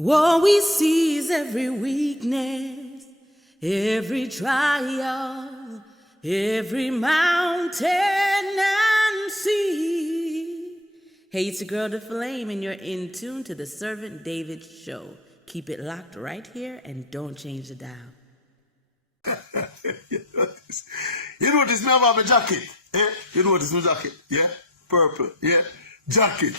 What we see is every weakness, every trial, every mountain and sea. Hey, it's your girl, The Flame, and you're in tune to the Servant David Show. Keep it locked right here and don't change the dial. You notice me have a jacket? Eh? You notice my jacket? Yeah? Purple. Yeah? Jacket.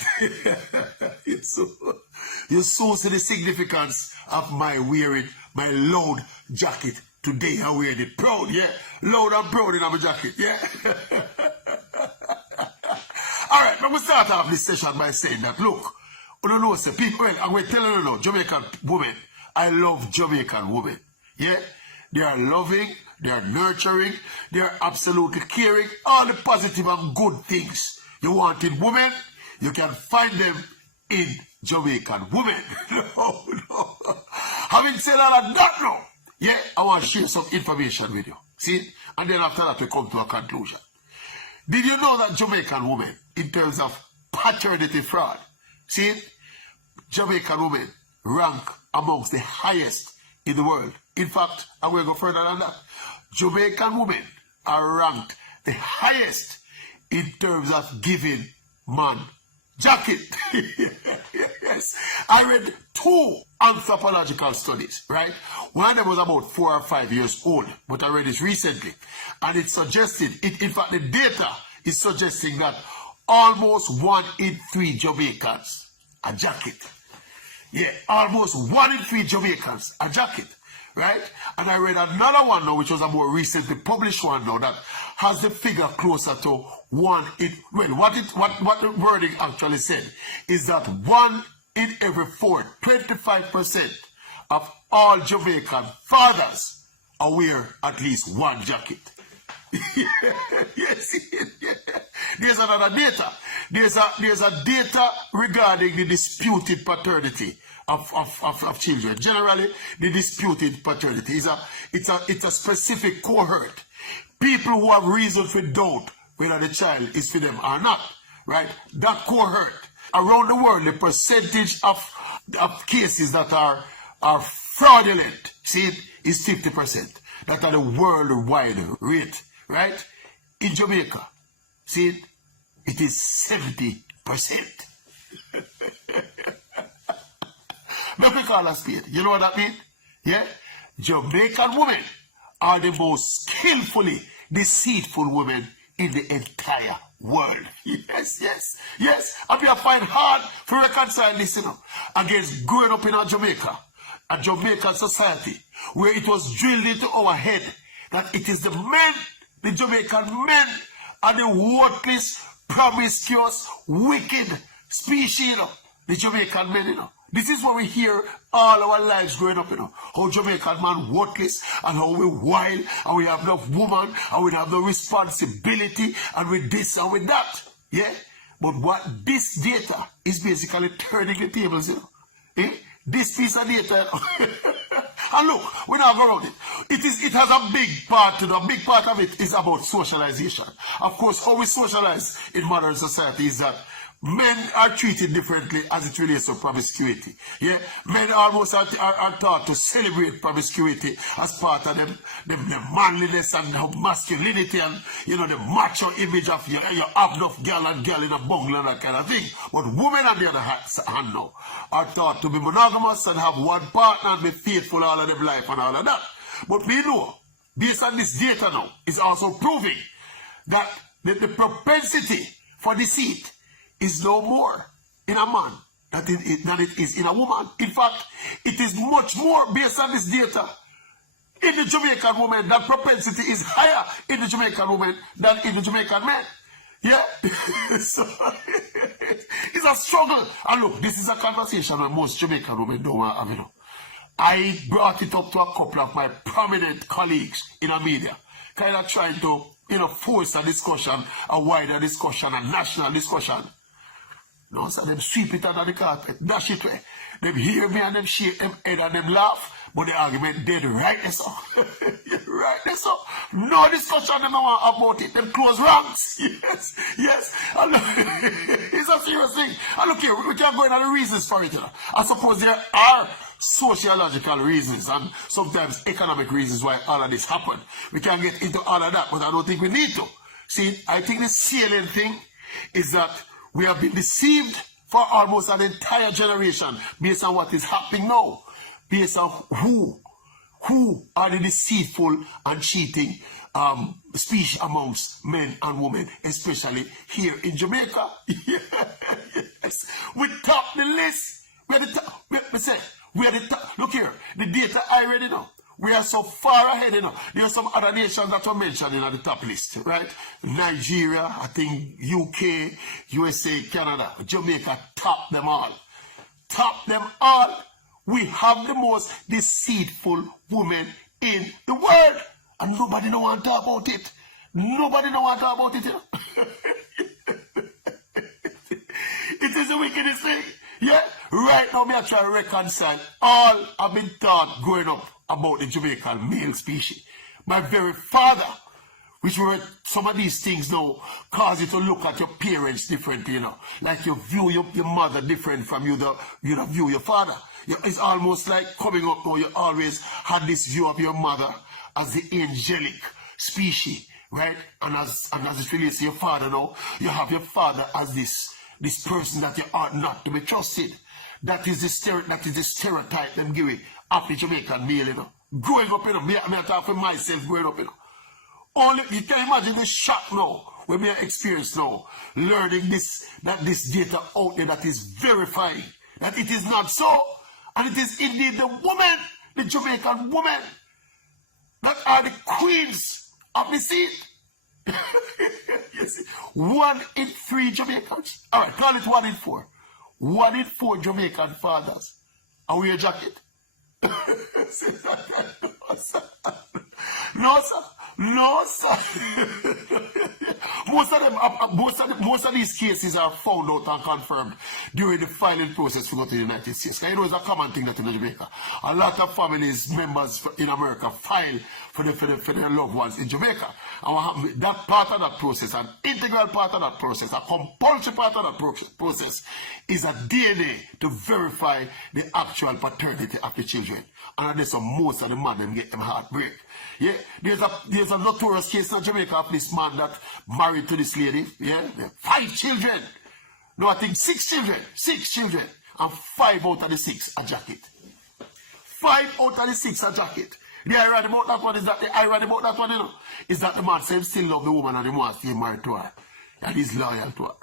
You so see the significance of my wearing my loud jacket today. I wear it proud, yeah? Loud and proud in my jacket, yeah? Alright, but we start off this session by saying that, look, you don't know, say, people, well, I'm going to tell you now, Jamaican women, I love Jamaican women, yeah? They are loving, they are nurturing, they are absolutely caring, all the positive and good things you want in women, you can find them in Jamaican women. No. Having said all of that now, yeah, I want to share some information with you. See? And then after that, we come to a conclusion. Did you know that Jamaican women, in terms of paternity fraud, see, Jamaican women rank amongst the highest in the world. In fact, I will go further than that. Jamaican women are ranked the highest in terms of giving man jacket. Yes. I read 2 anthropological studies, right? One of them was about 4 or 5 years old, but I read it recently. And it suggested, in fact, the data is suggesting that almost 1 in 3 Jamaicans a jacket. Yeah, almost 1 in 3 Jamaicans a jacket, right? And I read another one now, which was a more recently published one now, that has the figure closer to 1 in, well, what the wording actually said is that 1 in every 4, 25% of all Jamaican fathers wear at least 1 jacket. Yes, yeah. There's another data. There's a data regarding the disputed paternity of children. Generally, the disputed paternity is it's a specific cohort. People who have reason for doubt whether the child is for them or not, right? That cohort around the world, the percentage of cases that are fraudulent, see it, is 50%. That are the worldwide rate, right? In Jamaica, see it, it is 70%. Let me call a spade. You know what that means? Yeah? Jamaican women are the most skillfully deceitful women in the entire world. Yes. And we find hard to reconcile this, you know, against growing up in a Jamaican society, where it was drilled into our head that it is the men, the Jamaican men, are the worthless, promiscuous, wicked species, you know, the Jamaican men, you know. This is what we hear all our lives growing up, you know. How Jamaican man worthless, and how we wild, and we have no woman, and we have no responsibility, and with this and with that. Yeah? But what this data is basically turning the tables, you know. Eh? This piece of data, and look, we're not going around it. It has a big part to it. A big part of it is about socialization. Of course, how we socialize in modern society is that men are treated differently as it relates to promiscuity. Yeah, men almost are taught to celebrate promiscuity as part of them manliness and masculinity and, you know, the macho image of you have enough girl and girl in a bungle and that kind of thing. But women, on the other hand now, are taught to be monogamous and have one partner and be faithful all of their life and all of that. But we know, based on this data now, is also proving that the propensity for deceit is no more in a man than it is in a woman. In fact, it is much more based on this data in the Jamaican woman. That propensity is higher in the Jamaican woman than in the Jamaican man. Yeah? So, it's a struggle. And look, this is a conversation that most Jamaican women don't want to have, you know. I brought it up to a couple of my prominent colleagues in the media, kind of trying to, you know, force a discussion, a wider discussion, a national discussion. No, so them sweep it under the carpet, dash it away. Them hear me and them shake them head and them laugh. But the argument dead right there, so. Right there, so. No discussion them about it. Them close ranks. Yes, yes. And it's a serious thing. And look here, we can go into the reasons for it. I suppose there are sociological reasons and sometimes economic reasons why all of this happened. We can get into all of that, but I don't think we need to. See, I think the salient thing is that we have been deceived for almost an entire generation based on what is happening now, based on who are the deceitful and cheating species amongst men and women, especially here in Jamaica. Yes. We top the list. We are the top. We are the top. Look here, the data I already know. We are so far ahead, you know. There are some other nations that were mentioned in the top list, right? Nigeria, I think UK, USA, Canada, Jamaica, top them all. Top them all. We have the most deceitful women in the world. And nobody don't want to talk about it. Nobody don't want to talk about it, you know. It is the wickedest thing. Yeah? Right now, me I try to reconcile all I've been taught growing up about the Jamaican male species. My very father, which were some of these things now, cause you to look at your parents differently, you know. Like you view your mother different from you view your father. It's almost like coming up now, you always had this view of your mother as the angelic species, right? And as it relates to your father now, you have your father as this person that you ought not to be trusted. That is the stereotype them giving of the Jamaican male, you know. Growing up, you know, me I talk for myself growing up, you know. Only you can imagine the shock now when we are experienced now, learning this data out there that is verifying that it is not so, and it is indeed the woman, the Jamaican woman, that are the queens of the seed. Yes. 1 in 3 Jamaicans. All right, call it 1 in 4. 1 in 4 Jamaican fathers are wear a jacket. No, sir. No, sir. Most of these cases are found out and confirmed during the filing process to go to the United States. Because you know it's a common thing that in Jamaica. A lot of families, members in America file for their loved ones in Jamaica. And what happens, that part of that process, an integral part of that process, a compulsory part of that process, is a DNA to verify the actual paternity of the children. And that's most of the man them get them heartbreak. Yeah, there's a notorious case in Jamaica of this man that married to this lady. Yeah, 5 children. No, I think 6 children. 6 children. And 5 out of the 6 a jacket. 5 out of the 6 a jacket. The irony about that one is that you know, is that the man says still love the woman and he wants to stay married to her. And he's loyal to her.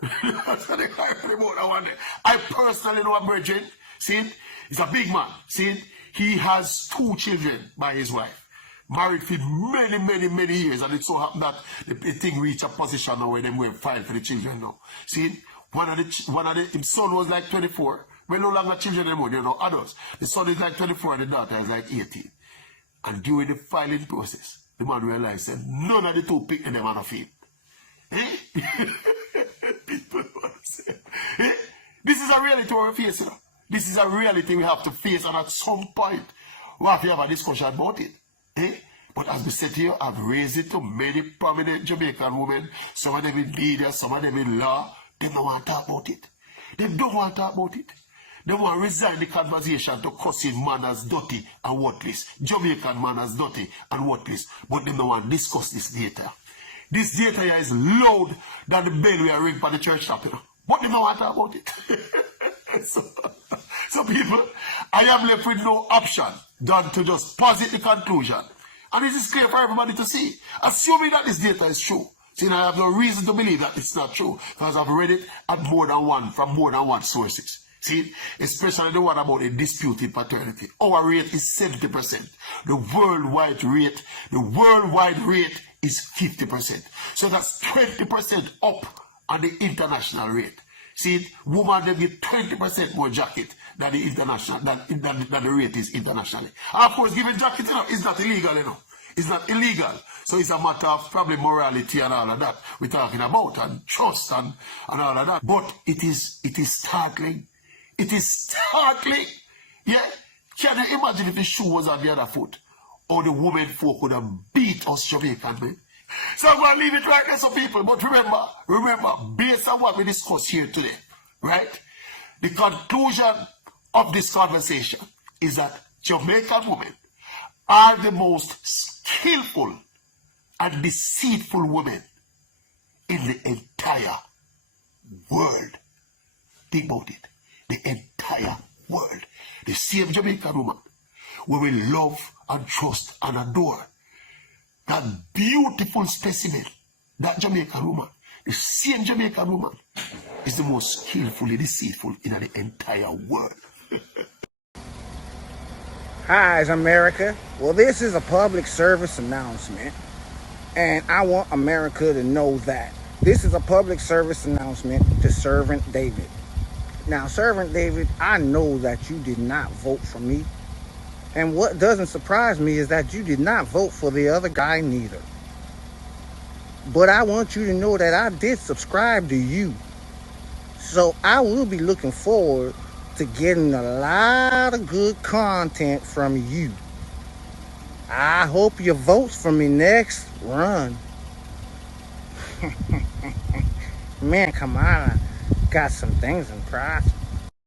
That's what the irony about that one. I personally know a virgin. See, he's a big man. See, he has 2 children by his wife. Married for many years, and it so happened that the thing reached a position now where they were filed for the children now. See, his son was like 24. We're no longer children anymore, they're now adults. The son is like 24 and the daughter is like 18. And during the filing process, the man realized that none of the 2 picked them out of him. Eh? People don't understand. Eh? This is a reality we're facing. You know? This is a reality we have to face, and at some point, we have to have a discussion about it. Eh? But as we said here, I've raised it to many prominent Jamaican women, some of them in media, some of them in law. They don't want to talk about it. They don't want to talk about it. They want to resign the conversation to cussing man as dirty and worthless. Jamaican man as dirty and worthless. But they don't want to discuss this data. This data here is loud than the bell we are ringing for the church top. You know? But they don't want to talk about it. So people, I am left with no option than to just posit the conclusion. And it is clear for everybody to see. Assuming that this data is true. See, I have no reason to believe that it's not true. Because I've read it from more than one sources. See, especially the one about a disputed paternity. Our rate is 70%. The worldwide rate is 50%. So that's 20% up on the international rate. See, woman, they get 20% more jacket than the international, than the rate is internationally. And of course, giving jacket, you know, is not illegal, you know. It's not illegal. So it's a matter of probably morality and all of that we're talking about, and trust and all of that. But it is startling. It is startling. Yeah. Can you imagine if the shoe was on the other foot? Or the woman folk would have beat us Jamaican men? So I'm going to leave it right there, some people. But remember, based on what we discussed here today, right? The conclusion of this conversation is that Jamaican women are the most skillful and deceitful women in the entire world. Think about it. The entire world. The same Jamaican woman where we love and trust and adore. That beautiful specimen, that Jamaican woman, the same Jamaican woman, is the most skillfully deceitful in the entire world. Hi, America. Well, this is a public service announcement, and I want America to know that. This is a public service announcement to Servant David. Now, Servant David, I know that you did not vote for me. And what doesn't surprise me is that you did not vote for the other guy neither. But I want you to know that I did subscribe to you. So I will be looking forward to getting a lot of good content from you. I hope you vote for me next run. Man, come on. I got some things in process.